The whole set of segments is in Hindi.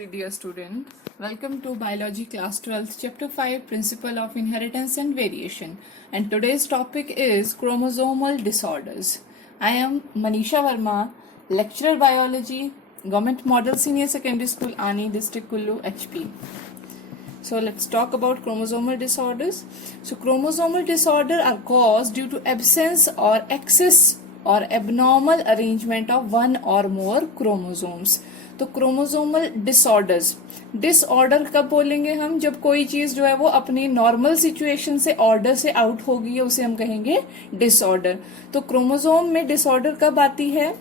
Dear student, welcome to Biology class 12th chapter 5 Principle of Inheritance and Variation, and today's topic is chromosomal disorders. I am Manisha Verma, lecturer biology, Government Model Senior Secondary School, Ani District, Kullu, HP. So let's talk about chromosomal disorders. So chromosomal disorder are caused due to absence or excess or abnormal arrangement of one or more chromosomes. तो क्रोमोसोमल डिसऑर्डर्स, डिसऑर्डर कब बोलेंगे हम? जब कोई चीज जो है वो अपनी नॉर्मल सिचुएशन से ऑर्डर से आउट होगी है, उसे हम कहेंगे डिसऑर्डर. तो क्रोमोसोम में डिसऑर्डर कब आती है?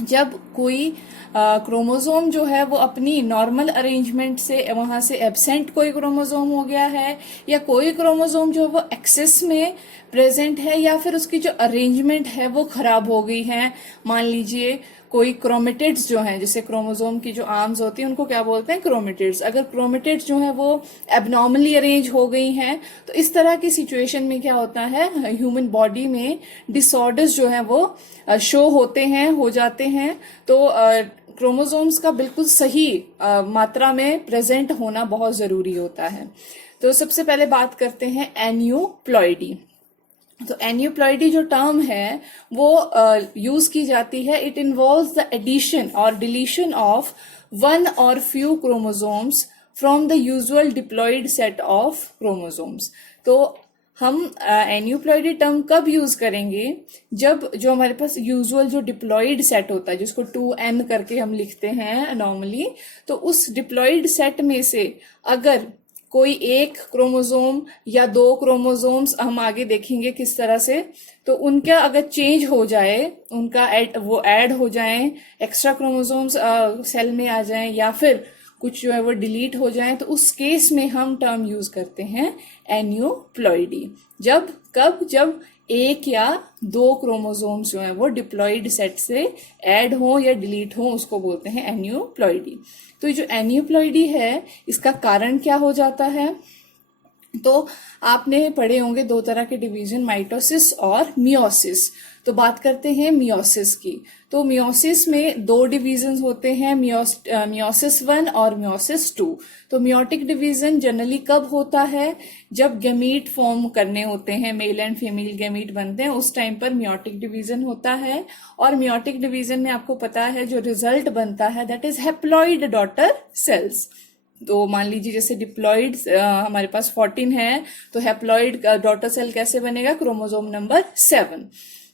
जब कोई क्रोमोसोम जो है वो अपनी नॉर्मल अरेंजमेंट से वहां से एब्सेंट कोई क्रोमोसोम हो गया है, या कोई क्रोमोसोम जो है वो एक्सेस में प्रेजेंट है, या फिर उसकी जो अरेंजमेंट है वो खराब हो गई है. मान लीजिए कोई क्रोमेटिड्स जो हैं, जैसे क्रोमोसोम की जो आर्म्स होती हैं उनको क्या बोलते हैं? क्रोमेटिड्स. अगर क्रोमेटिड्स जो है वो एबनॉर्मली अरेंज हो गई हैं, तो इस तरह की सिचुएशन में क्या होता है, ह्यूमन बॉडी में डिसऑर्डर्स जो है वो शो होते हैं, हो जाते हैं. तो क्रोमोसोम्स का बिल्कुल सही मात्रा में प्रेजेंट होना बहुत जरूरी होता है. तो सबसे पहले बात करते हैं एन्यूप्लॉइडी. तो एन्यूप्लॉइडी जो टर्म है वो यूज की जाती है. इट इन्वॉल्व्स द एडिशन और डिलीशन ऑफ वन और few chromosomes from the usual diploid set of chromosomes. तो हम एन्यूप्लॉइडी टर्म कब यूज करेंगे? जब जो हमारे पास यूजुअल जो डिप्लॉइड सेट होता है, जिसको 2n करके हम लिखते हैं नॉर्मली, तो उस डिप्लॉइड सेट में से अगर कोई एक क्रोमोसोम या दो क्रोमोसोम्स, हम आगे देखेंगे किस तरह से, तो उनका अगर चेंज हो जाए, उनका वो ऐड हो जाए, एक्स्ट्रा क्रोमोसोम्स सेल में आ जाएं, या फिर कुछ जो है वो डिलीट हो जाए, तो उस केस में हम टर्म यूज करते हैं एन्यूप्लॉइडी. जब एक या दो क्रोमोसोम्स जो है वो डिप्लॉइड सेट से ऐड हो या डिलीट हो, उसको बोलते हैं एन्यूप्लॉइडी. तो जो एन्यूप्लॉइडी है, इसका कारण क्या हो जाता है? तो आपने पढ़े होंगे दो तरह के डिवीजन, माइटोसिस और मियोसिस. तो बात करते हैं मियोसिस की. तो मियोसिस में दो डिवीजन होते हैं, मियोसिस 1 और मियोसिस 2. तो मियोटिक डिवीजन जनरली कब होता है? जब गैमीट फॉर्म करने होते हैं, मेल एंड फीमेल गैमीट बनते हैं, उस टाइम पर मियोटिक डिवीजन होता है. और मियोटिक डिवीजन में आपको पता है जो रिजल्ट बनता है, that is haploid daughter cells. तो मान लीजिए जैसे डिप्लॉइड हमारे पास 14 है, तो हैप्लॉइड डॉटर सेल कैसे बनेगा? Chromosome number 7.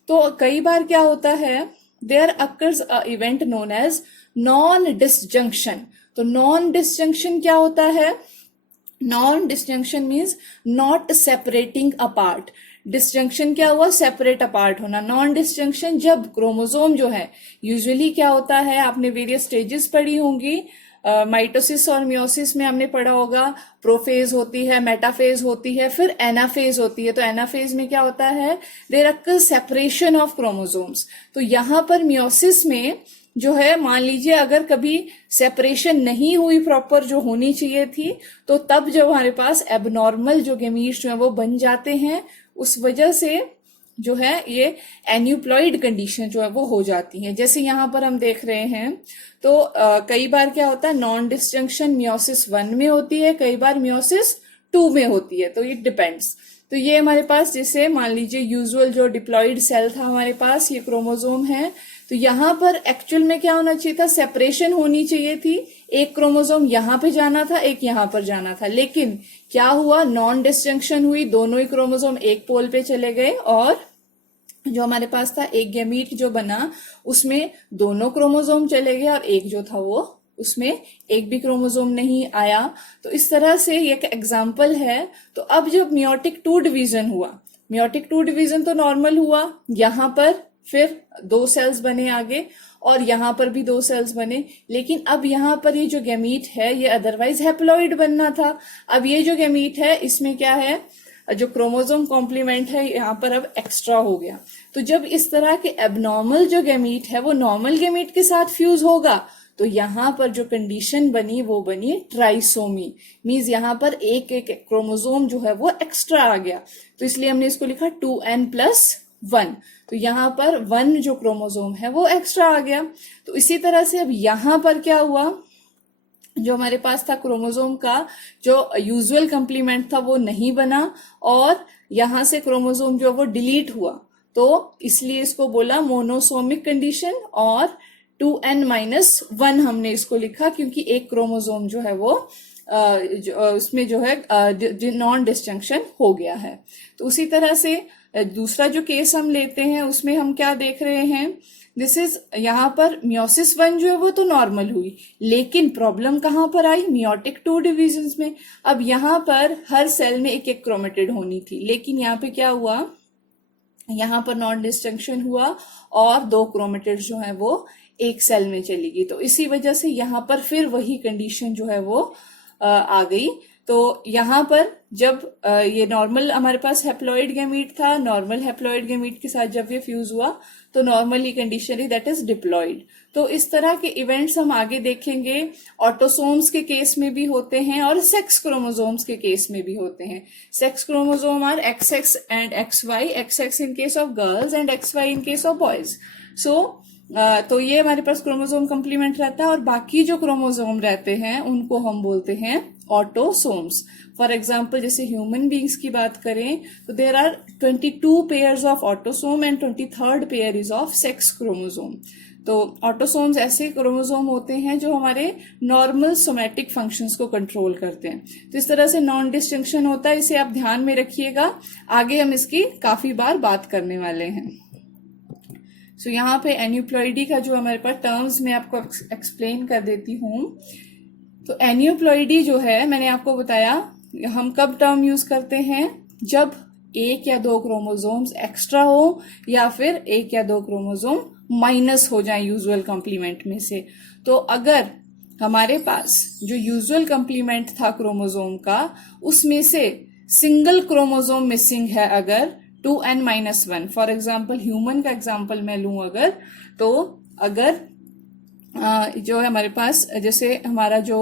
तो कई बार क्या होता है, there occurs a event known as non disjunction. तो नॉन डिसजंक्शन क्या होता है? Non disjunction means not separating apart. Disjunction क्या हुआ? सेपरेट अपार्ट होना. नॉन डिसजंक्शन जब क्रोमोसोम जो है, यूजुअली क्या होता है, आपने वेरियस स्टेजेस पढ़ी होंगी. माइटोसिस और मियोसिस में हमने पढ़ा होगा, प्रोफेज होती है, मेटाफेज होती है, फिर एनाफेज होती है. तो एनाफेज में क्या होता है? There occurs separation of chromosomes. तो यहां पर मियोसिस में जो है, मान लीजिए अगर कभी सेपरेशन नहीं हुई प्रॉपर जो होनी चाहिए थी, तो तब जब हमारे पास एबनॉर्मल जो गैमीट्स जो है वो बन जाते हैं, उस वजह से जो है ये एन्यूप्लॉइड कंडीशन जो है वो हो जाती है. जैसे यहां पर हम देख रहे हैं, तो कई बार क्या होता है, नॉन डिसजंक्शन मियोसिस 1 में होती है, कई बार मियोसिस 2 में होती है. तो इट डिपेंड्स. तो ये हमारे पास, जैसे मान लीजिए यूजुअल जो डिप्लॉइड सेल था हमारे पास, ये क्रोमोसोम है, तो यहां पर एक्चुअल में क्या होना चाहिए था? सेपरेशन होनी चाहिए थी. एक क्रोमोसोम यहां पे जाना था, एक यहां पर जाना था, लेकिन क्या हुआ? नॉन डिसजंक्शन हुई, दोनों ही क्रोमोसोम एक पोल पे चले गए, और जो हमारे पास था एक गैमीट जो बना, उसमें दोनों क्रोमोसोम चले गए, और एक जो था वो, उसमें एक भी क्रोमोसोम नहीं आया. तो इस तरह से ये एक एग्जाम्पल है. तो अब जब मियोटिक 2 डिवीजन हुआ, मियोटिक 2 डिवीजन तो नॉर्मल हुआ, यहां पर फिर 2 सेल्स बने आगे, और यहां पर भी 2 सेल्स बने, लेकिन अब यहां पर ये जो गैमीट है ये अदरवाइज हैप्लॉइड बनना था. अब ये जो गैमीट है, इसमें क्या है, जो क्रोमोसोम कॉम्प्लीमेंट है यहाँ पर अब एक्स्ट्रा हो गया. तो जब इस तरह के एबनॉर्मल जो गैमीट है वो नॉर्मल गैमीट के साथ फ्यूज होगा, तो यहाँ पर जो कंडीशन बनी वो बनी ट्राइसोमी. मीन्स यहाँ पर एक एक क्रोमोसोम जो है वो एक्स्ट्रा आ गया. तो इसलिए हमने इसको लिखा 2n+1. तो यहाँ पर 1 जो क्रोमोसोम है वो एक्स्ट्रा आ गया. तो इसी तरह से अब यहाँ पर क्या हुआ, जो हमारे पास था क्रोमोसोम का जो यूजुअल कंप्लीमेंट था वो नहीं बना, और यहां से क्रोमोसोम जो वो डिलीट हुआ, तो इसलिए इसको बोला मोनोसोमिक कंडीशन। और 2n-1 हमने इसको लिखा क्योंकि एक क्रोमोसोम जो है वो उसमें जो है नॉन डिस्जंक्शन हो गया है। तो उसी तरह से दूसरा जो केस हम लेते हैं उसमें हम क्या देख रहे हैं, दिस इज यहाँ पर मियोसिस 1 जो है वो तो नॉर्मल हुई, लेकिन प्रॉब्लम कहाँ पर आई, मियोटिक 2 डिविजन्स में। अब यहाँ पर हर सेल में एक एक क्रोमेटिड होनी थी, लेकिन यहाँ पे क्या हुआ, यहाँ पर नॉन डिस्टिंक्शन हुआ और 2 क्रोमेटिड्स जो है वो एक सेल में चली गई। तो इसी वजह से यहाँ पर फिर वही कंडीशन जो है वो आ गई। तो यहाँ पर जब ये नॉर्मल हमारे पास हैप्लॉइड गैमीट था, नॉर्मल हैप्लॉइड गैमीट के साथ जब ये फ्यूज हुआ तो नॉर्मल ही कंडीशन है, दैट इज डिप्लॉइड। तो इस तरह के इवेंट्स हम आगे देखेंगे, ऑटोसोम्स के केस में भी होते हैं और सेक्स क्रोमोसोम्स के केस में भी होते हैं। Sex chromosome are XX and XY, XX in case of girls and XY in case of boys. So तो ये हमारे पास क्रोमोसोम कंप्लीमेंट रहता है, और बाकी जो क्रोमोसोम रहते हैं उनको हम बोलते हैं ऑटोसोम्स। फॉर एग्जाम्पल जैसे ह्यूमन बींग्स की बात करें तो there are 22 pairs of autosome and 23rd pair is of sex chromosome. तो ऑटोसोम्स ऐसे क्रोमोसोम होते हैं जो हमारे नॉर्मल सोमैटिक फंक्शंस को कंट्रोल करते हैं। तो इस तरह से नॉन डिस्टिंक्शन होता है, इसे आप ध्यान में रखिएगा, आगे हम इसकी काफी बार बात करने वाले हैं। सो यहाँ पे एन्यूप्लॉइडी का जो हमारे पास टर्म्स मैं आपको एक्सप्लेन कर देती हूँ। तो एन्यूप्लॉइडी जो है मैंने आपको बताया, हम कब टर्म यूज करते हैं, जब 1 या 2 क्रोमोसोम्स एक्स्ट्रा हो या फिर 1 या 2 क्रोमोसोम माइनस हो जाए यूजुअल कंप्लीमेंट में से। तो अगर हमारे पास जो यूजुअल कंप्लीमेंट था क्रोमोसोम का, उसमें से सिंगल क्रोमोसोम मिसिंग है, अगर 2n-1, फॉर एग्जाम्पल ह्यूमन का एग्जाम्पल मैं लूं अगर, तो अगर जो है हमारे पास जैसे हमारा जो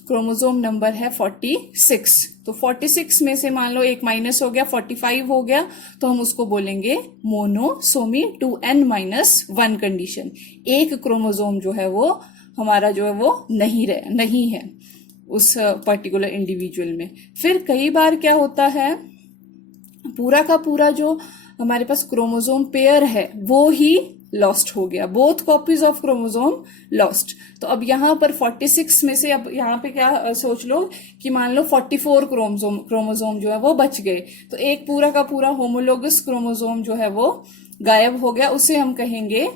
क्रोमोसोम नंबर है 46, तो 46 में से मान लो एक माइनस हो गया, 45 हो गया, तो हम उसको बोलेंगे मोनोसोमी 2n-1 कंडीशन। एक क्रोमोसोम जो है वो हमारा जो है वो नहीं है उस पर्टिकुलर इंडिविजुअल में। फिर कई बार क्या होता है, पूरा का पूरा जो हमारे पास क्रोमोसोम पेयर है वो ही लॉस्ट हो गया, both copies of chromosome lost. तो अब यहाँ पर 46 में से अब यहाँ पे क्या सोच लो कि मान लो 44 क्रोमोसोम जो है वो बच गए, तो एक पूरा का पूरा होमोलोगस क्रोमोसोम जो है वो गायब हो गया, उसे हम कहेंगे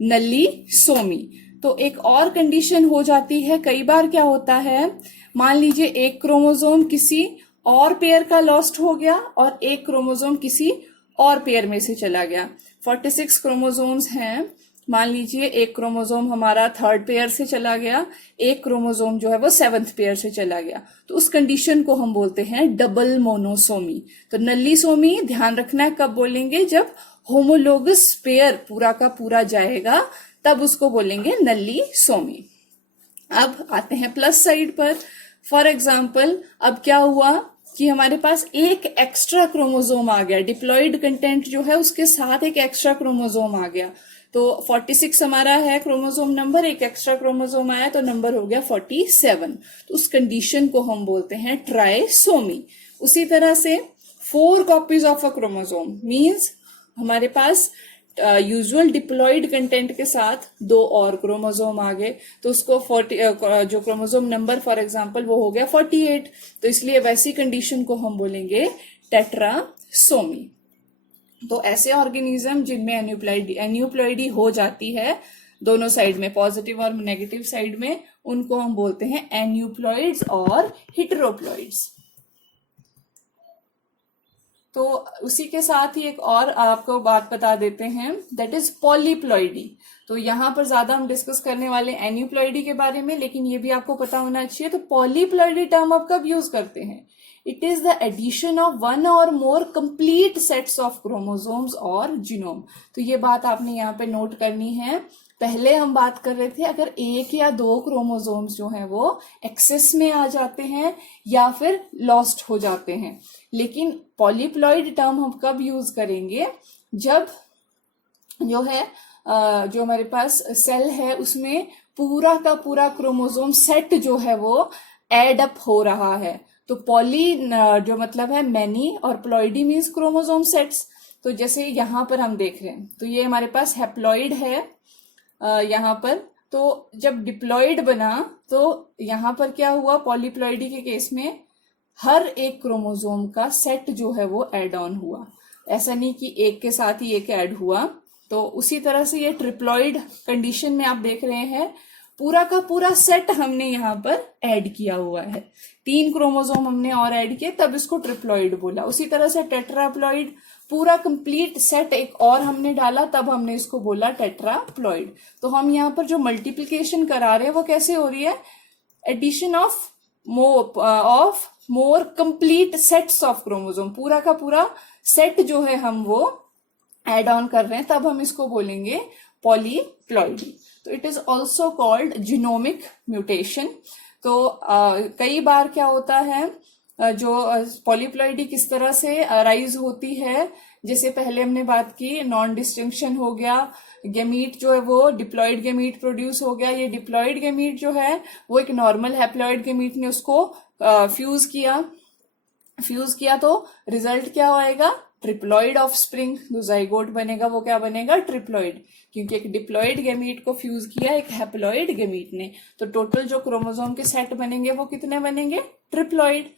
नलीसोमी। तो एक और कंडीशन हो जाती है, कई बार क्या होता है, मान लीजिए एक क्रोमोसोम किसी और पेयर का लॉस्ट हो गया और एक क्रोमोसोम किसी और पेयर में से चला गया। 46 क्रोमोसोम्स हैं, मान लीजिए एक क्रोमोसोम हमारा 3rd पेयर से चला गया, एक क्रोमोसोम जो है वो 7th पेयर से चला गया, तो उस कंडीशन को हम बोलते हैं डबल मोनोसोमी। तो नलीसोमी ध्यान रखना है, कब बोलेंगे, जब होमोलोगस पेयर पूरा का पूरा जाएगा तब उसको बोलेंगे नलीसोमी। अब आते हैं प्लस साइड पर। फॉर एग्जाम्पल अब क्या हुआ कि हमारे पास एक एक्स्ट्रा क्रोमोसोम आ गया, डिप्लॉइड कंटेंट जो है उसके साथ एक एक्स्ट्रा क्रोमोसोम आ गया। तो 46 हमारा है क्रोमोसोम नंबर, एक एक्स्ट्रा क्रोमोसोम आया तो नंबर हो गया 47। तो उस कंडीशन को हम बोलते हैं ट्राइसोमी। उसी तरह से 4 copies of a chromosome means हमारे पास यूजुअल डिप्लॉइड कंटेंट के साथ 2 और क्रोमोसोम आ गए, तो उसको 40 जो क्रोमोसोम नंबर फॉर एग्जांपल वो हो गया 48। तो इसलिए वैसी कंडीशन को हम बोलेंगे टेट्रासोमी। तो ऐसे ऑर्गेनिज्म जिनमें एन्यूप्लॉइडी हो जाती है दोनों साइड में, पॉजिटिव और नेगेटिव साइड में, उनको हम बोलते हैं एन्यूप्लॉइड्स और हेटेरोप्लॉइड्स। तो उसी के साथ ही एक और आपको बात बता देते हैं, दैट इज पॉलीप्लॉइडी। तो यहाँ पर ज्यादा हम डिस्कस करने वाले एन्यूप्लॉइडी के बारे में, लेकिन ये भी आपको पता होना चाहिए। तो पॉलीप्लॉइडी टर्म आप कब यूज करते हैं, it is the addition of 1 or more complete sets of chromosomes or genome. तो ये बात आपने यहाँ पे नोट करनी है। पहले हम बात कर रहे थे अगर 1 या 2 क्रोमोसोम्स जो हैं वो एक्सेस में आ जाते हैं या फिर लॉस्ट हो जाते हैं, लेकिन पॉलीप्लॉइड टर्म हम कब यूज करेंगे, जब जो है जो हमारे पास सेल है उसमें पूरा का पूरा क्रोमोसोम सेट जो है वो एड अप हो रहा है। तो पॉली जो मतलब है मैनी, और प्लॉइडी मीन्स क्रोमोसोम सेट्स। तो जैसे यहाँ पर हम देख रहे हैं, तो ये हमारे पास हैप्लॉइड है यहाँ पर। तो जब डिप्लॉइड बना तो यहाँ पर क्या हुआ, पॉलीप्लॉइडी के केस में हर एक क्रोमोसोम का सेट जो है वो एड ऑन हुआ। ऐसा नहीं कि एक के साथ ही एक ऐड हुआ। तो उसी तरह से ये ट्रिप्लॉइड कंडीशन में आप देख रहे हैं, पूरा का पूरा सेट हमने यहाँ पर ऐड किया हुआ है। 3 क्रोमोसोम हमने और ऐड किए, तब इसको ट्रिप्लॉइड बोला। उसी तरह से टेट्राप्लॉइड, पूरा कंप्लीट सेट एक और हमने डाला, तब हमने इसको बोला टेट्राप्लॉइड। तो हम यहाँ पर जो मल्टीप्लिकेशन करा रहे हैं वो कैसे हो रही है, addition of more complete sets of chromosome, पूरा का पूरा सेट जो है हम वो एड ऑन कर रहे हैं, तब हम इसको बोलेंगे पॉलीप्लॉइडी। तो it is also called genomic mutation. तो कई बार क्या होता है, जो पॉलीप्लॉइडी किस तरह से अराइज होती है, जैसे पहले हमने बात की, नॉन डिस्टिंक्शन हो गया, गेमीट जो है वो डिप्लॉइड गेमीट प्रोड्यूस हो गया। ये डिप्लॉइड गेमीट जो है वो एक नॉर्मल हैप्लॉइड गेमीट ने उसको फ्यूज किया तो रिजल्ट क्या होएगा, ट्रिप्लॉइड ऑफ स्प्रिंग। जो जाइगोट बनेगा वो क्या बनेगा, ट्रिप्लॉइड, क्योंकि एक डिप्लॉइड गेमीट को फ्यूज किया एक हैप्लॉइड गेमीट ने। तो टोटल जो क्रोमोसोम के सेट बनेंगे वो कितने बनेंगे, ट्रिप्लॉइड।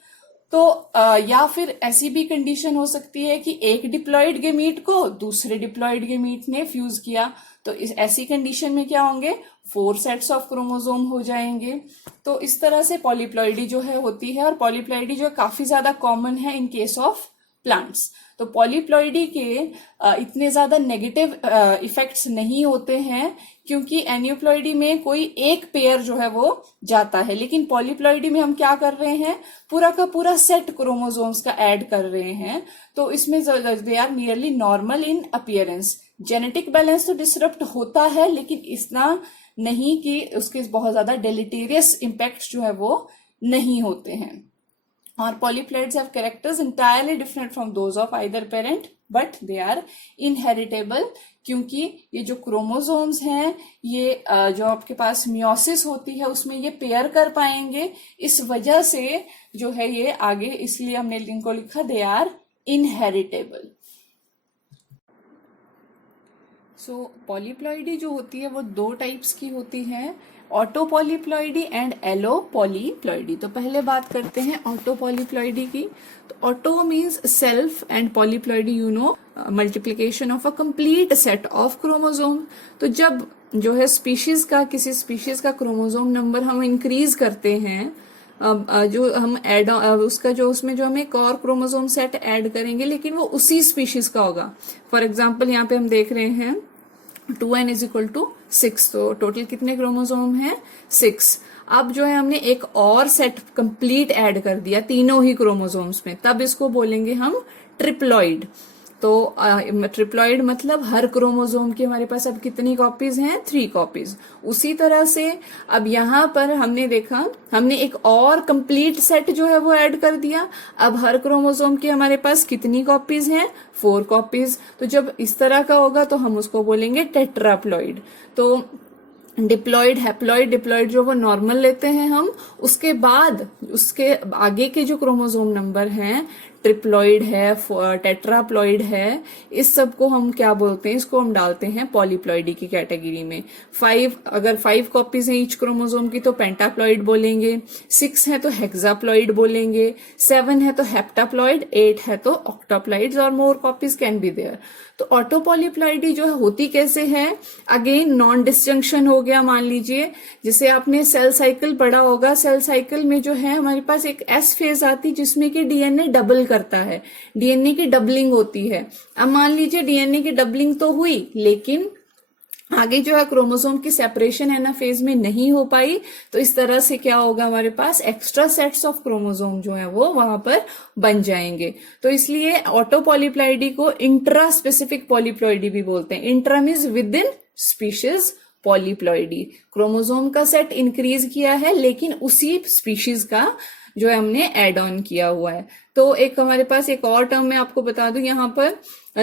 तो या फिर ऐसी भी कंडीशन हो सकती है कि एक डिप्लॉइड गेमीट को दूसरे डिप्लॉइड गेमीट ने फ्यूज किया, तो ऐसी कंडीशन में क्या होंगे, 4 सेट्स ऑफ क्रोमोसोम हो जाएंगे। तो इस तरह से पॉलीप्लॉइडी जो है होती है, और पॉलीप्लॉइडी जो काफी ज्यादा कॉमन है इन केस ऑफ प्लांट्स। तो पॉलीप्लॉइडी के इतने ज्यादा नेगेटिव इफेक्ट्स नहीं होते हैं, क्योंकि एन्यूप्लॉइडी में कोई एक पेयर जो है वो जाता है, लेकिन पॉलीप्लॉइडी में हम क्या कर रहे हैं, पूरा का पूरा सेट क्रोमोसोम्स का ऐड कर रहे हैं। तो इसमें they are nearly normal in appearance. Genetic balance तो डिसरप्ट होता है, लेकिन इतना नहीं कि उसके बहुत ज्यादा डेलिटेरियस इम्पैक्ट जो है वो नहीं होते हैं। और polyploids have characters entirely different from those of either parent, but they are inheritable, क्योंकि ये जो क्रोमोसोम्स हैं ये जो आपके पास मियोसिस होती है उसमें ये पेयर कर पाएंगे, इस वजह से जो है ये आगे, इसलिए हमने इनको लिखा they are inheritable. So polyploidy जो होती है वो 2 टाइप्स की होती है, autopolyploidy and allopolyploidy. तो पहले बात करते हैं ऑटो पॉलीप्लॉइडी की। तो auto means self, and polyploidy you know multiplication of a complete set of chromosome. तो जब जो है स्पीशीज का, किसी स्पीशीज का क्रोमोसोम नंबर हम इंक्रीज करते हैं, जो हम ऐड उसका जो उसमें जो हम एक और क्रोमोसोम सेट ऐड करेंगे, लेकिन वो उसी स्पीशीज का होगा। फॉर एग्जाम्पल यहाँ पे हम देख रहे हैं 2n इज इक्वल टू 6, तो टोटल कितने क्रोमोसोम हैं, 6। अब जो है हमने एक और सेट कंप्लीट ऐड कर दिया तीनों ही क्रोमोसोम्स में, तब इसको बोलेंगे हम ट्रिप्लॉइड। तो ट्रिप्लॉइड मतलब हर क्रोमोसोम की हमारे पास अब कितनी कॉपीज हैं, 3 कॉपीज। उसी तरह से अब यहाँ पर हमने देखा, हमने एक और कंप्लीट सेट जो है वो ऐड कर दिया। अब हर क्रोमोसोम की हमारे पास कितनी कॉपीज हैं, 4 कॉपीज। तो जब इस तरह का होगा तो हम उसको बोलेंगे टेट्राप्लॉइड। तो डिप्लॉइड, हैप्लॉइड, डिप्लॉइड जो वो नॉर्मल लेते हैं हम, उसके बाद उसके आगे के जो क्रोमोसोम नंबर हैं, ट्रिप्लॉइड है, टेट्राप्लॉइड है, इस सब को हम क्या बोलते हैं, इसको हम डालते हैं पॉलीप्लॉइडी की कैटेगरी में। 5, अगर 5 कॉपीज हैं ईच क्रोमोसोम की तो पेंटाप्लॉइड बोलेंगे, 6 है तो हेक्साप्लॉइड बोलेंगे, 7 है तो हेप्टाप्लॉइड, 8 है तो ऑक्टाप्लॉइड्स, और मोर कॉपीज कैन बी देयर। तो ऑटो पॉलीप्लॉइडी जो है होती कैसे है, अगेन नॉन डिस्जंक्शन हो गया। मान लीजिए जैसे आपने सेल साइकिल पढ़ा होगा, सेल साइकिल में जो है हमारे पास एक एस फेज आती जिसमें कि डीएनए डबल करता है, डीएनए की डबलिंग होती है। अब मान लीजिए डीएनए की डबलिंग तो हुई, लेकिन आगे जो है क्रोमोसोम की सेपरेशन एनाफेज में नहीं हो पाई, तो इस तरह से क्या होगा, हमारे पास एक्स्ट्रा सेट्स ऑफ क्रोमोसोम जो है वो वहां पर बन जाएंगे। तो इसलिए ऑटो पॉलीप्लॉइडी को इंट्रा स्पेसिफिक पॉलीप्लॉइडी भी बोलते हैं। Intra means with in species polyploidy, chromosome का सेट इंक्रीज किया है लेकिन उसी स्पीशीज का जो है हमने एड ऑन किया हुआ है। तो एक हमारे पास एक और टर्म मैं आपको बता दूं, यहाँ पर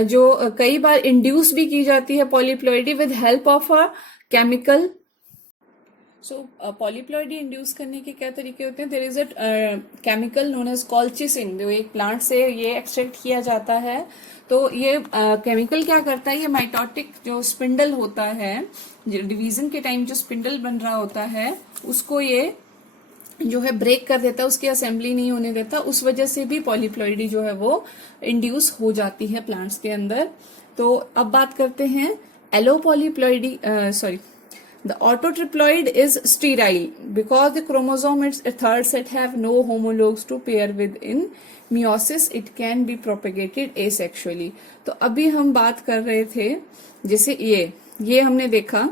जो कई बार इंड्यूस भी की जाती है polyploidy with help of a chemical so polyploidy induce करने के क्या तरीके होते हैं? There is a chemical known as colchicine, जो एक प्लांट से ये एक्सट्रैक्ट किया जाता है। तो ये केमिकल क्या करता है, ये माइटोटिक जो स्पिंडल होता है, डिवीजन के टाइम जो स्पिंडल बन रहा होता है उसको ये जो है ब्रेक कर देता है, उसकी असेंबली नहीं होने देता। उस वजह से भी पॉलीप्लॉइडी जो है वो इंड्यूस हो जाती है प्लांट्स के अंदर। तो अब बात करते हैं एलोपॉलीप्लॉइडी, sorry, the autotriploid is sterile because the chromosome its third set have no homologues to pair with. In meiosis it can be propagated asexually. तो अभी हम बात कर रहे थे जैसे ये हमने देखा,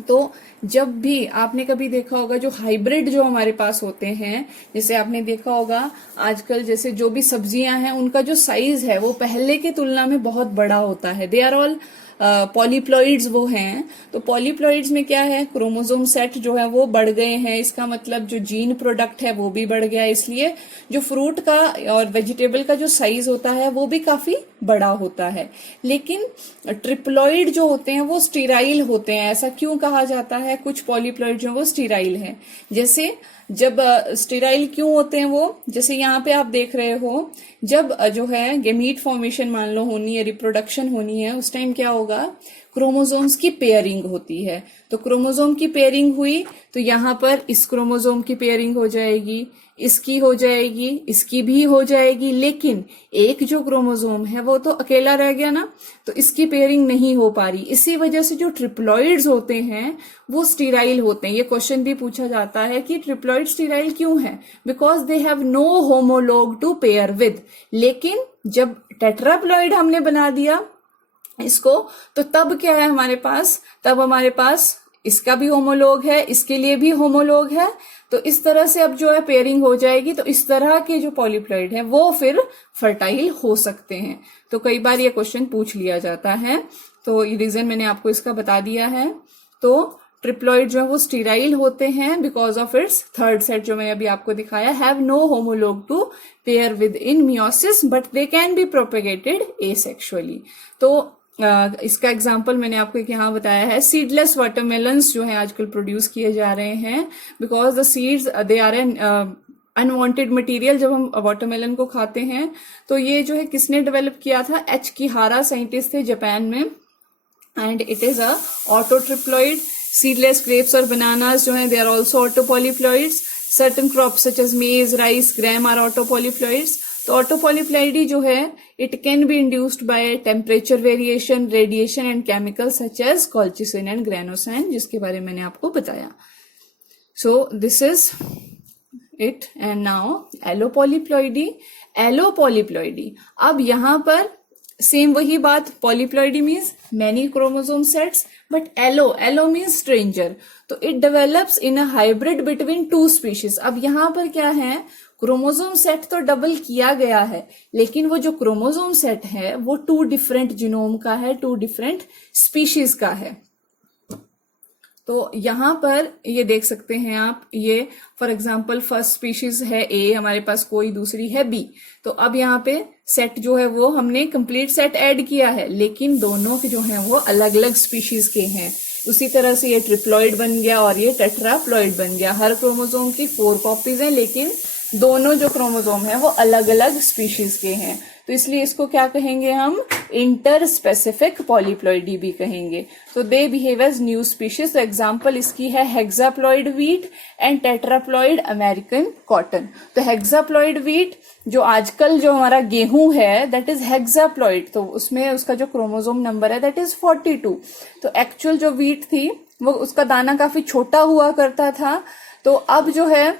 तो जब भी आपने कभी देखा होगा जो हाइब्रिड जो हमारे पास होते हैं, जैसे आपने देखा होगा आजकल जैसे जो भी सब्जियां हैं उनका जो साइज है वो पहले के तुलना में बहुत बड़ा होता है। दे आर ऑल पॉलीप्लॉइड्स वो हैं। तो पॉलीप्लॉइड्स में क्या है, क्रोमोसोम सेट जो है वो बढ़ गए हैं, इसका मतलब जो जीन प्रोडक्ट है वो भी बढ़ गया, इसलिए जो फ्रूट का और वेजिटेबल का जो साइज होता है वो भी काफी बड़ा होता है। लेकिन ट्रिप्लॉइड जो होते हैं वो स्टीराइल होते हैं। ऐसा क्यों कहा जाता है? कुछ पॉलीप्लॉइड जो वो स्टीराइल है। जैसे जब स्टीराइल क्यों होते हैं वो, जैसे यहाँ पे आप देख रहे हो, जब जो है गेमीट फॉर्मेशन मान लो होनी है, रिप्रोडक्शन होनी है, उस टाइम क्या होगा, क्रोमोसोम्स की पेयरिंग होती है। तो क्रोमोसोम की पेयरिंग हुई तो यहाँ पर इस क्रोमोसोम की पेयरिंग हो जाएगी, इसकी हो जाएगी, इसकी भी हो जाएगी, लेकिन एक जो क्रोमोसोम है वो तो अकेला रह गया ना, तो इसकी पेयरिंग नहीं हो पा रही। इसी वजह से जो ट्रिप्लॉइड्स होते हैं वो स्टीराइल होते हैं। ये क्वेश्चन भी पूछा जाता है कि ट्रिप्लॉइड स्टीराइल क्यों है? Because they have no homolog to pair with. लेकिन जब टेट्राप्लॉइड हमने बना दिया इसको, तो तब क्या है हमारे पास, तब हमारे पास इसका भी होमोलॉग है, इसके लिए भी होमोलॉग है। तो इस तरह से अब जो है पेयरिंग हो जाएगी, तो इस तरह के जो पॉलीप्लॉइड है वो फिर फर्टाइल हो सकते हैं। तो कई बार ये क्वेश्चन पूछ लिया जाता है, तो ये रीजन मैंने आपको इसका बता दिया है। तो ट्रिप्लॉइड जो है वो स्टीराइल होते हैं because of its third set जो मैंने अभी आपको दिखाया, have no homolog to pair with in meiosis but they can be propagated asexually. तो इसका एग्जाम्पल मैंने आपको यहाँ बताया है। सीडलेस वाटरमेलन्स जो है आजकल प्रोड्यूस किए जा रहे हैं because the seeds they are an unwanted material. जब हम वाटरमेलन को खाते हैं तो ये जो है किसने डेवलप किया था? एच किहारा साइंटिस्ट थे जापान में, and it is a autotriploid. Seedless grapes और बनानास जो है they are also autopolyploids. Certain crops such as maize, rice, gram are autopolyploids. तो ऑटोपॉलीप्लॉइडी जो है it can be induced by temperature variation, radiation and chemical such as colchicine and granosine, जिसके बारे में मैंने आपको बताया। So this is it. And now allopolyploidy. Allopolyploidy, अब यहां पर सेम वही बात, polyploidy means many chromosome sets, but allo means stranger. तो it develops in a hybrid between two species. अब यहां पर क्या है, क्रोमोसोम सेट तो डबल किया गया है, लेकिन वो जो क्रोमोसोम सेट है वो टू डिफरेंट जीनोम का है, टू डिफरेंट स्पीशीज का है। तो यहां पर ये देख सकते हैं आप, ये फॉर एग्जांपल फर्स्ट स्पीशीज है ए हमारे पास, कोई दूसरी है बी। तो अब यहाँ पे सेट जो है वो हमने कंप्लीट सेट ऐड किया है, लेकिन दोनों के जो है वो अलग अलग स्पीशीज के हैं। उसी तरह से ये ट्रिप्लॉइड बन गया और ये टेट्राप्लॉइड बन गया। हर क्रोमोसोम की 4 कॉपीज हैं, लेकिन दोनों जो क्रोमोसोम है वो अलग अलग स्पीशीज के हैं। तो इसलिए इसको क्या कहेंगे हम? इंटर स्पेसिफिक पॉलीप्लॉइडी भी कहेंगे। तो they behave as new species. तो एग्जांपल इसकी है hexaploid wheat and tetraploid American cotton. तो हेक्साप्लॉइड व्हीट जो आजकल जो हमारा गेहूं है दैट इज हेक्साप्लॉइड, तो उसमें उसका जो क्रोमोसोम नंबर है दैट इज 42। तो एक्चुअल जो व्हीट थी वो उसका दाना काफी छोटा हुआ करता था। तो अब जो है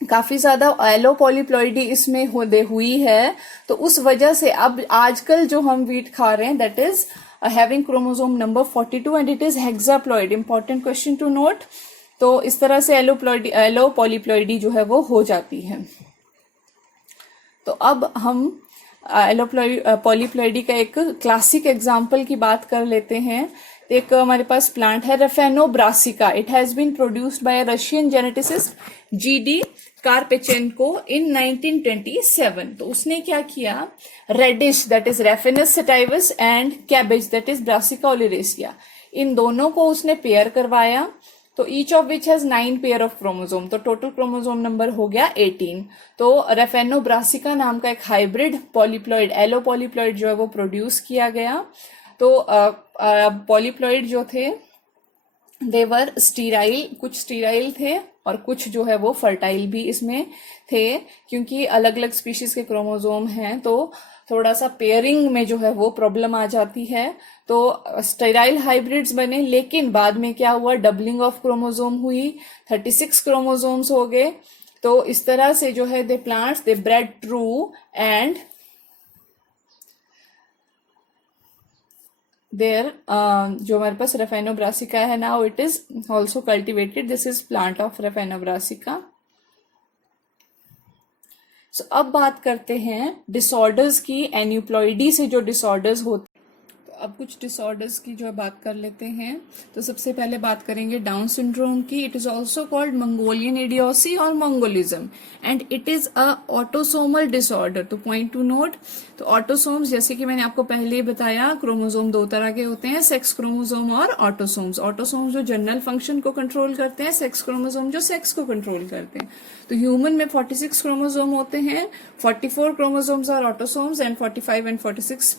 काफी ज्यादा एलोपॉलीप्लॉइडी इसमें हुई है, तो उस वजह से अब आजकल जो हम व्हीट खा रहे हैं that is having chromosome number 42 and it is hexaploid. Important question to note. तो इस तरह से एलोपॉलीप्लॉइडी जो है वो हो जाती है। तो अब हम पॉलीप्लॉइडी का एक क्लासिक एग्जाम्पल की बात कर लेते हैं। एक हमारे पास प्लांट है raphanobrassica. It has been produced by Russian geneticist G D Karpechenko in 1927। तो उसने क्या किया, radish that is raphanus sativus and cabbage that is brassica oleracea, इन दोनों को उसने पेयर करवाया तो each of which has 9 pair of chromosome, तो टोटल क्रोमोसोम नंबर हो गया 18। तो रेफेनोब्रासिका नाम का एक हाइब्रिड पॉलीप्लॉइड एलो पॉलीप्लॉइड जो है वो प्रोड्यूस किया गया। तो पॉलीप्लॉइड जो थे देवर स्टीराइल, कुछ स्टीराइल थे और कुछ जो है वो फर्टाइल भी इसमें थे, क्योंकि अलग अलग स्पीशीज के क्रोमोसोम हैं तो थोड़ा सा पेयरिंग में जो है वो प्रॉब्लम आ जाती है। तो स्टेराइल हाइब्रिड्स बने, लेकिन बाद में क्या हुआ, डबलिंग ऑफ क्रोमोसोम हुई, 36 क्रोमोसोम्स हो गए। तो इस तरह से जो है they plants they breed true and there जो हमारे पास रेफेनोब्रासिका है now it is also cultivated, this is plant of raphanobrassica. So अब बात करते हैं डिसऑर्डर्स की। एन्यूप्लॉइडी से जो डिसऑर्डर्स होते, तो अब कुछ डिसऑर्डर्स की जो है बात कर लेते हैं। तो सबसे पहले बात करेंगे डाउन सिंड्रोम की। It is also called mongolian idiocy और mongolism and it is a autosomal disorder. तो पॉइंट टू नोट, तो ऑटोसोम्स जैसे कि मैंने आपको पहले ही बताया, क्रोमोसोम दो तरह के होते हैं, सेक्स क्रोमोसोम और ऑटोसोम्स। ऑटोसोम्स जो जनरल फंक्शन को कंट्रोल करते हैं, सेक्स क्रोमोसोम जो सेक्स को कंट्रोल करते हैं। तो ह्यूमन में 46 क्रोमोसोम होते हैं, 44 chromosomes are autosomes and 45 and 46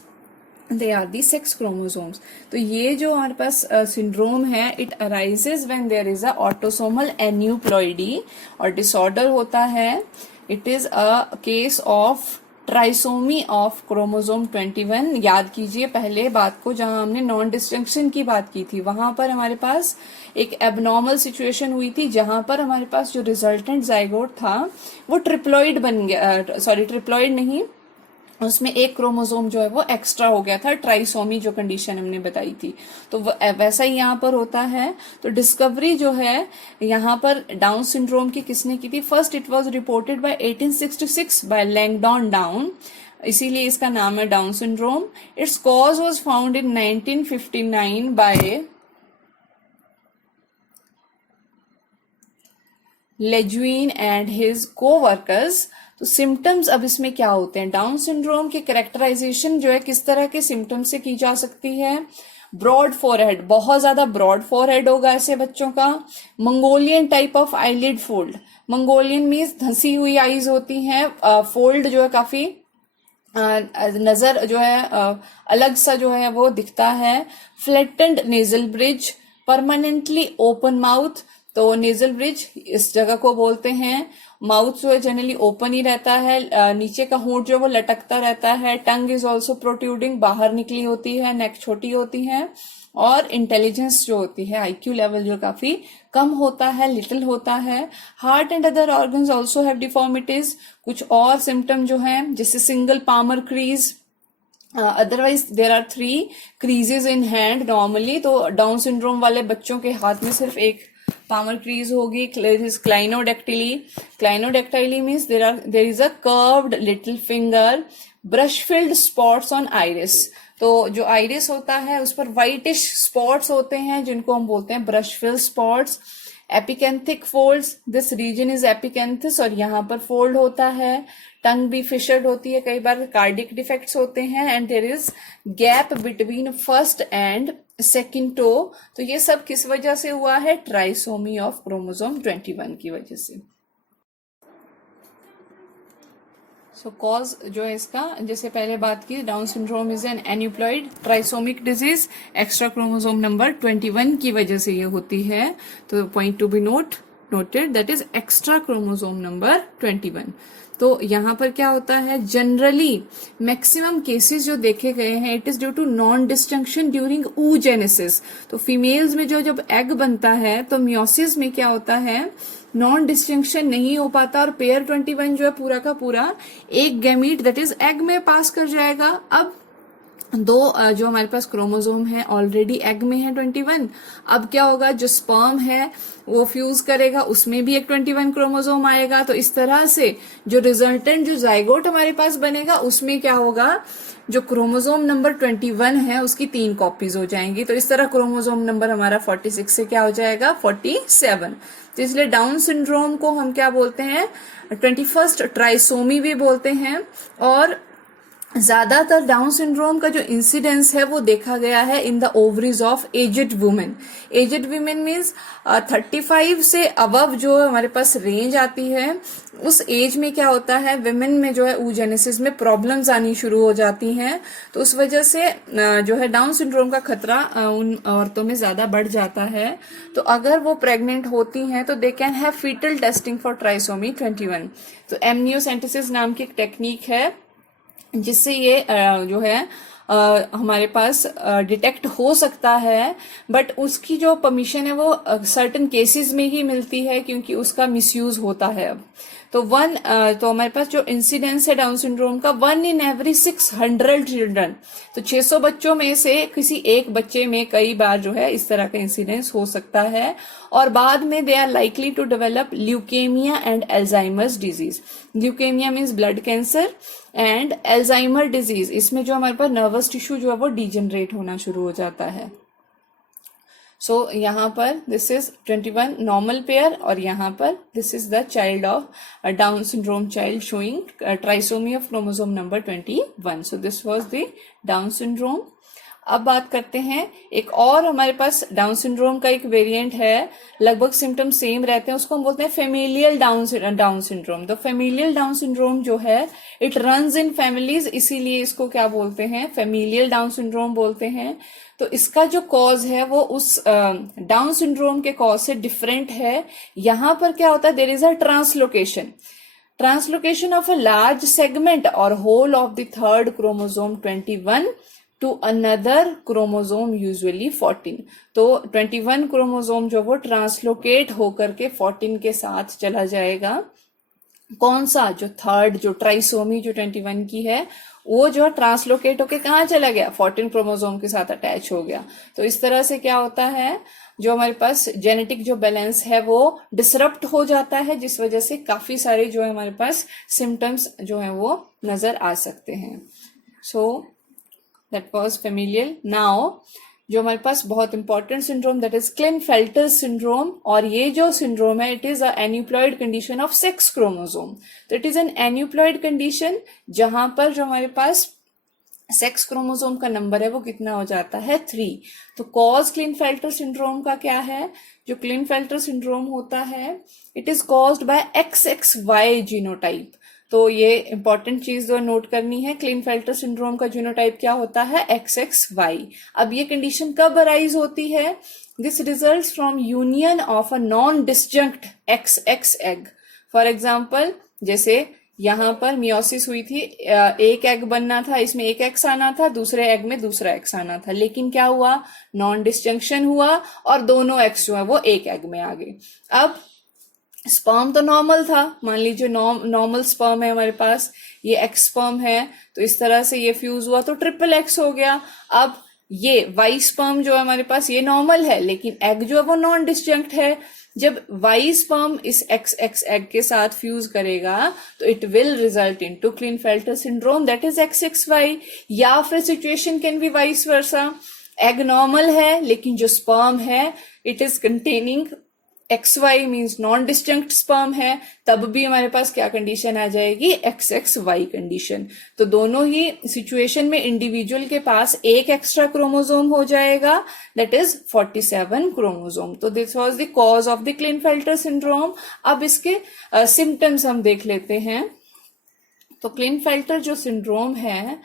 they are the sex chromosomes. तो ये जो हमारे पास सिंड्रोम है, it arises when there is a autosomal aneuploidy और डिसऑर्डर होता है। It is a case of trisomy of chromosome 21। याद कीजिए पहले बात को, जहां हमने नॉन डिस्टिंक्शन की बात की थी, वहां पर हमारे पास एक एबनॉर्मल सिचुएशन हुई थी, जहां पर हमारे पास जो रिजल्टेंट जाइगोट था वो ट्रिप्लॉइड बन गया, सॉरी ट्रिप्लॉइड नहीं, उसमें एक क्रोमोसोम जो है वो एक्स्ट्रा हो गया था, ट्राइसोमी जो कंडीशन हमने बताई थी। तो वैसा ही यहाँ पर होता है। तो डिस्कवरी जो है यहाँ पर डाउन सिंड्रोम की किसने की थी? First it was reported by 1866 by Langdon Down, इसीलिए इसका नाम है Down syndrome. Its cause was found in 1959 by Lejeune and his coworkers. तो सिम्टम्स अब इसमें क्या होते हैं? डाउन सिंड्रोम की कैरेक्टराइजेशन जो है किस तरह के सिम्टम्स से की जा सकती है? ब्रॉड फोरहेड, बहुत ज्यादा ब्रॉड फोरहेड होगा ऐसे बच्चों का। Mongolian type of eyelid fold, mongolian means धंसी हुई आईज होती हैं, फोल्ड जो है काफी नजर जो है अलग सा जो है वो दिखता है। Flattened nasal bridge, permanently open mouth, तो नेजल ब्रिज इस जगह को बोलते हैं। माउथ जो है जनरली ओपन ही रहता है, नीचे का होंठ जो वो लटकता रहता है। टंग इज ऑल्सो प्रोट्रूडिंग, बाहर निकली होती है। नेक छोटी होती है। और इंटेलिजेंस जो होती है, आईक्यू लेवल जो काफी कम होता है, लिटिल होता है। Heart and other organs also have deformities. कुछ और सिम्टम जो है जैसे single palmar crease, otherwise there are 3 creases in hand normally. तो डाउन सिंड्रोम वाले बच्चों के हाथ में सिर्फ एक पामर क्रीज होगी। Clinodactyly, clinodactyly means there is a curved little finger. Brushfield spots on iris, तो जो आइरिस होता है उस पर व्हाइटिश स्पॉट्स होते हैं जिनको हम बोलते हैं Brushfield spots. Epicanthic folds, this region is epicanthus और यहाँ पर फोल्ड होता है। टंग भी फिशर्ड होती है, कई बार कार्डिक डिफेक्ट्स होते हैं। And there is gap between first and second toe. तो ये सब किस वजह से हुआ है? ट्राइसोमी ऑफ क्रोमोसोम 21 की वजह से। सो कॉज जो है इसका, जैसे पहले बात की, down syndrome is an aneuploid trisomic disease, extra chromosome number 21 की वजह से ये होती है। तो point to be noted that is extra chromosome number 21। तो यहाँ पर क्या होता है, जनरली मैक्सिमम केसेस जो देखे गए हैं, it is due to non distinction during oogenesis। तो फीमेल्स में जो जब एग बनता है तो मियोसिस में क्या होता है, नॉन डिस्टिंक्शन नहीं हो पाता और पेयर 21 जो है पूरा का पूरा एक गैमीट दैट इज एग में पास कर जाएगा। अब दो जो हमारे पास क्रोमोसोम है ऑलरेडी एग में है 21। अब क्या होगा, जो स्पर्म है वो फ्यूज करेगा, उसमें भी एक 21 क्रोमोसोम आएगा। तो इस तरह से जो रिजल्टेंट जो जाइगोट हमारे पास बनेगा उसमें क्या होगा, जो क्रोमोसोम नंबर 21 है उसकी 3 कॉपीज हो जाएंगी। तो इस तरह क्रोमोसोम नंबर हमारा 46 से क्या हो जाएगा, 47। तो इसलिए डाउन सिंड्रोम को हम क्या बोलते हैं, 21st ट्राइसोमी भी बोलते हैं। और ज्यादातर डाउन सिंड्रोम का जो इंसिडेंस है वो देखा गया है in the ovaries of aged women. Aged women means 35 से अबव जो हमारे पास रेंज आती है, उस एज में क्या होता है, विमेन में जो है oogenesis में प्रॉब्लम्स आनी शुरू हो जाती हैं। तो उस वजह से जो है डाउन सिंड्रोम का खतरा उन औरतों में ज्यादा बढ़ जाता है। तो अगर वो प्रेग्नेंट होती हैं तो they can have fetal testing for trisomy 21। तो एमनियोसेंटेसिस नाम की एक टेक्निक है जिससे ये जो है हमारे पास डिटेक्ट हो सकता है, बट उसकी जो परमिशन है वो सर्टेन केसेस में ही मिलती है क्योंकि उसका मिसयूज होता है अब। तो तो हमारे पास जो इंसिडेंस है डाउन सिंड्रोम का 1 in every 600 चिल्ड्रन, तो 600 बच्चों में से किसी एक बच्चे में कई बार जो है इस तरह का इंसिडेंस हो सकता है। और बाद में they are likely to develop leukaemia and Alzheimer's disease. Leukaemia means blood cancer and Alzheimer disease, इसमें जो हमारे पास नर्वस टिश्यू जो है वो डिजेनरेट होना शुरू हो जाता है। सो यहाँ पर दिस इज 21 नॉर्मल पेयर और यहाँ पर this is the child of down syndrome child showing trisomy of chromosome number 21। So this was the down syndrome. अब बात करते हैं एक और हमारे पास डाउन सिंड्रोम का एक वेरिएंट है, लगभग सिम्टम सेम रहते हैं, उसको हम बोलते हैं फेमिलियल डाउन सिंड्रोम। तो फेमिलियल डाउन सिंड्रोम जो है इट रन्स इन फैमिलीज, इसीलिए इसको क्या बोलते हैं, फेमिलियल डाउन सिंड्रोम बोलते हैं। तो इसका जो कॉज है वो उस डाउन सिंड्रोम के कॉज से डिफरेंट है। यहां पर क्या होता है, there is a translocation of a large segment और whole of the third chromosome 21 to another chromosome usually 14। तो 21 क्रोमोसोम जो वो ट्रांसलोकेट होकर के 14 के साथ चला जाएगा। कौन सा, जो थर्ड जो ट्राइसोमी जो 21 की है वो जो ट्रांसलोकेट होके कहाँ चला गया, 14 क्रोमोसोम के साथ अटैच हो गया। तो इस तरह से क्या होता है, जो हमारे पास जेनेटिक जो बैलेंस है वो डिसरप्ट हो जाता है, जिस वजह से काफी सारे जो है हमारे पास सिम्टम्स जो है वो नजर आ सकते हैं। So that was familial. Now जो हमारे पास बहुत important syndrome that is Klinefelter syndrome, और ये जो सिंड्रोम है it is a aneuploid condition of sex chromosome. तो it is an aneuploid condition जहां पर जो हमारे पास सेक्स क्रोमोसोम का नंबर है वो कितना हो जाता है, 3। तो कॉज क्लिनफेल्टर सिंड्रोम का क्या है, जो क्लिनफेल्टर सिंड्रोम होता है it is caused bye XXY genotype. तो ये इंपॉर्टेंट चीज जो नोट करनी है, क्लिनफेल्टर सिंड्रोम का जीनोटाइप क्या होता है, XXY। अब ये कंडीशन कब अराइज होती है, this results from union of a non disjunct XX egg. For example जैसे यहाँ पर मियोसिस हुई थी, एक एग बनना था, इसमें एक एक्स आना था, दूसरे एग में दूसरा एक्स आना था, लेकिन क्या हुआ, नॉन डिस्जंक्शन हुआ और दोनों एक्स जो है वो एक एग में आ गए। अब स्पर्म तो नॉर्मल था, मान लीजिए नॉर्मल स्पर्म है हमारे पास, ये एक्स स्पर्म है, तो इस तरह से ये फ्यूज हुआ तो ट्रिपल एक्स हो गया। अब ये वाई स्पर्म जो है हमारे पास ये नॉर्मल है, लेकिन एग जो है वो नॉन डिस्जंक्ट है। जब वाई स्पर्म इस XX एग के साथ फ्यूज करेगा तो it will result into Klinefelter syndrome that is XXY। या फिर situation can be vice versa, egg normal है लेकिन जो स्पर्म है it is containing XY means non disjunct sperm है, तब भी हमारे पास क्या कंडीशन आ जाएगी, XXY कंडीशन। तो दोनों ही सिचुएशन में इंडिविजुअल के पास एक एक्स्ट्रा क्रोमोसोम हो जाएगा दैट इज 47 क्रोमोसोम। तो this was the cause of the Klinefelter syndrome. अब इसके सिम्टम्स हम देख लेते हैं। तो क्लिनफेल्टर जो सिंड्रोम है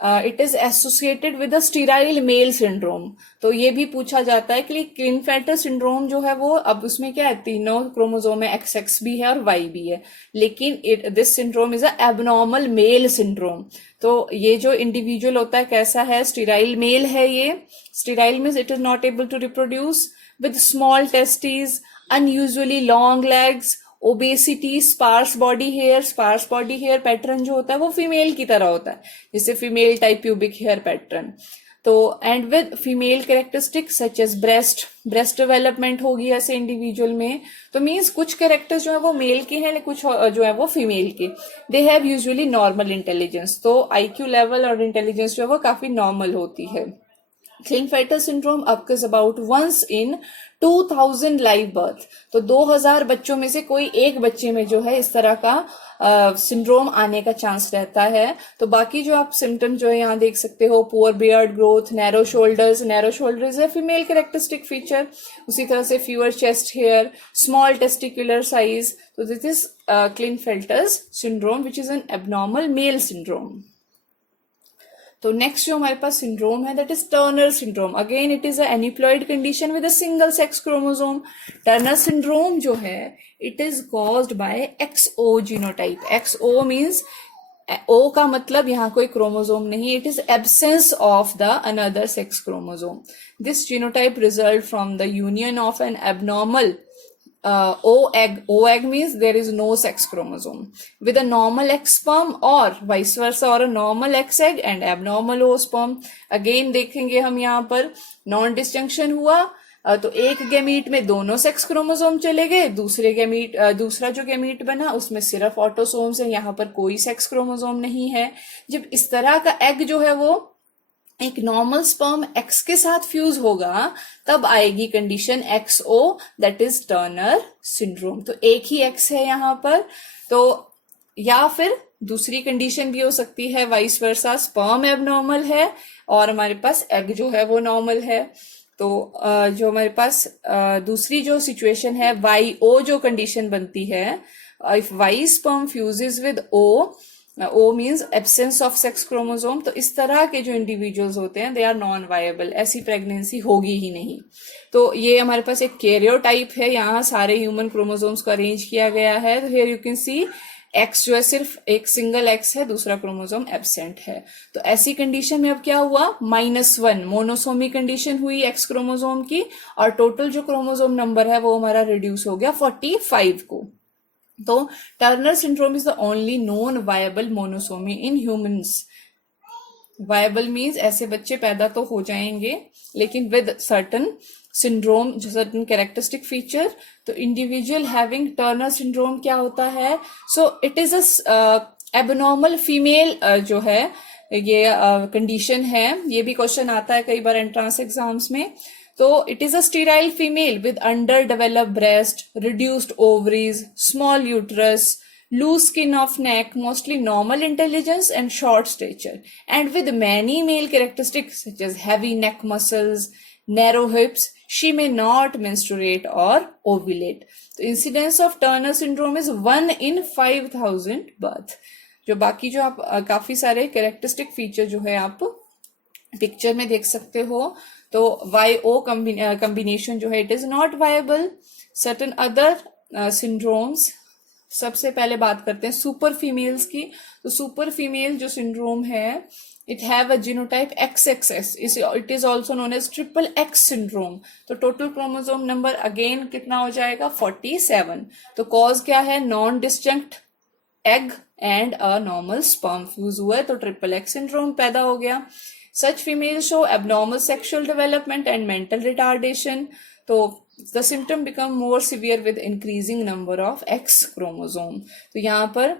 it is associated with the sterile male syndrome. तो ये भी पूछा जाता है कि क्लिनफेल्टर सिंड्रोम जो है वो, अब उसमें क्या है, तीनों क्रोमोसोम है, XX भी है और Y भी है, लेकिन this syndrome is a abnormal male syndrome. तो ये जो इंडिविजुअल होता है कैसा है, स्टीराइल मेल है। ये sterile means it is not able to reproduce, with small testis, unusually long legs, obesity, sparse body hair pattern जो होता है वो फीमेल की तरह होता है, जैसे female type pubic hair pattern. तो and with female characteristics such as breast development होगी ऐसे इंडिविजुअल में। तो मीन्स कुछ कैरेक्टर्स जो है वो मेल के हैं, कुछ जो है वो फीमेल के। They have usually normal intelligence, तो IQ लेवल और इंटेलिजेंस जो है वो काफी नॉर्मल होती है। Klinefelter syndrome occurs about once in 2000 live birth. तो 2000 बच्चों में से कोई एक बच्चे में जो है इस तरह का सिंड्रोम आने का चांस रहता है। तो बाकी जो आप सिम्टम जो है यहाँ देख सकते हो, poor beard growth, narrow shoulders, narrow shoulder is a female characteristic feature. उसी तरह से fewer chest hair, small testicular size. तो this is Klinefelter's syndrome which is an abnormal male syndrome। तो नेक्स्ट जो हमारे पास सिंड्रोम है that is Turner syndrome. Again it is aneuploid condition with a single sex chromosome. Turner syndrome जो है it is caused by XO genotype. XO means O का मतलब यहाँ कोई क्रोमोसोम नहीं, it is absence of the another sex chromosome. This genotype result from the union of N abnormal O egg. O egg means there is no sex chromosome with a normal X sperm or vice versa, or a normal X egg and abnormal O sperm. Again देखेंगे हम यहाँ पर नॉन डिस्जंक्शन हुआ तो एक गैमीट में दोनों सेक्स क्रोमोसोम चले गए, दूसरा जो गैमीट बना उसमें सिर्फ ऑटोसोम्स है, यहाँ पर कोई सेक्स क्रोमोसोम नहीं है। जब इस तरह का एग जो है वो एक नॉर्मल स्पर्म एक्स के साथ फ्यूज होगा तब आएगी condition XO that is Turner syndrome. तो एक ही एक्स है यहाँ पर। तो या फिर दूसरी कंडीशन भी हो सकती है वाइस वर्सा, स्पर्म एबनॉर्मल है और हमारे पास एग जो है वो नॉर्मल है। तो जो हमारे पास दूसरी जो सिचुएशन है YO जो कंडीशन बनती है, if Y sperm fuses with O means absence of sex chromosome. तो इस तरह के जो इंडिविजुअल्स होते हैं दे आर नॉन वायबल, ऐसी प्रेगनेंसी होगी ही नहीं। तो ये हमारे पास एक कैरियोटाइप है, यहाँ सारे ह्यूमन क्रोमोसोम्स को अरेंज किया गया है। तो here you can see x जो है सिर्फ एक सिंगल एक्स है, दूसरा क्रोमोसोम एब्सेंट है। तो ऐसी कंडीशन में अब क्या हुआ, -1 मोनोसोमी कंडीशन हुई एक्स क्रोमोसोम की और टोटल जो क्रोमोसोम नंबर है वो हमारा रिड्यूस हो गया 45 को। तो Turner syndrome is the only known viable monosomy in humans. Viable means ऐसे बच्चे पैदा तो हो जाएंगे लेकिन with certain syndrome, certain characteristic feature. तो इंडिविजुअल हैविंग टर्नर सिंड्रोम क्या होता है, so it is a abnormal female जो है ये कंडीशन है। ये भी क्वेश्चन आता है कई बार एंट्रांस एग्जाम्स में। तो it is a sterile female with under developed breast, reduced ovaries, small uterus, loose skin of neck, mostly normal intelligence and short stature, and with many male characteristics such as heavy neck muscles, narrow hips. She may not menstruate or ovulate. तो incidence of Turner syndrome is 1 in 5000 birth. जो बाकी जो आप काफी सारे characteristic feature जो है आप पिक्चर में देख सकते हो। तो YO combination जो है it is not viable. Certain other syndromes, सबसे पहले बात करते हैं सुपर फीमेल्स की। तो सुपर फीमेल जो सिंड्रोम है it have a genotype XXS, it is also known as triple X syndrome. तो टोटल क्रोमोसोम नंबर अगेन कितना हो जाएगा 47। तो कॉज क्या है, non disjunct egg and a normal sperm fuse हुआ है तो ट्रिपल X सिंड्रोम पैदा हो गया। Such female show abnormal sexual development and mental retardation. तो the symptom become more severe with increasing number of X chromosome. तो यहाँ पर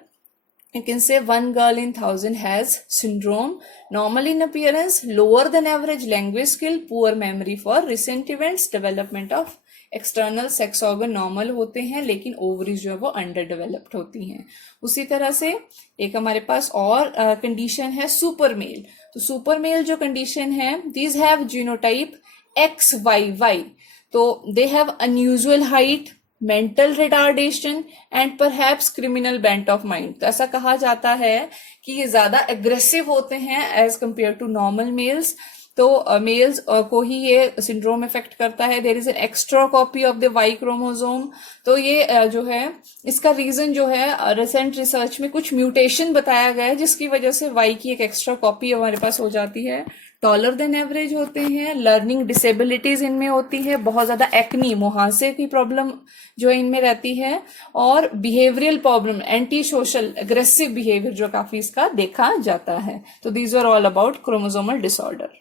you can say 1 girl in 1000 has syndrome, normal in appearance, lower than average language skill, poor memory for recent events, development of external sex organ normal होते हैं लेकिन ovaries जो है वो under developed होती हैं। उसी तरह से एक हमारे पास और condition है super male। तो super male जो condition है these have genotype XYY। तो they have unusual height, mental retardation and perhaps criminal bent of mind। तो ऐसा कहा जाता है कि ये ज्यादा aggressive होते हैं as compared to normal males। तो मेल्स को ही ये सिंड्रोम इफेक्ट करता है। There is an extra copy of the Y chromosome. तो ये जो है इसका रीजन जो है रिसेंट रिसर्च में कुछ म्यूटेशन बताया गया है जिसकी वजह से वाई की एक एक्स्ट्रा कॉपी हमारे पास हो जाती है। टॉलर देन एवरेज होते हैं, लर्निंग डिसेबिलिटीज इनमें होती है, बहुत ज्यादा एक्नी मुहासे की प्रॉब्लम जो इनमें रहती है और behavioural problem, anti social aggressive behaviour जो काफी इसका देखा जाता है। तो these are all about chromosomal disorder.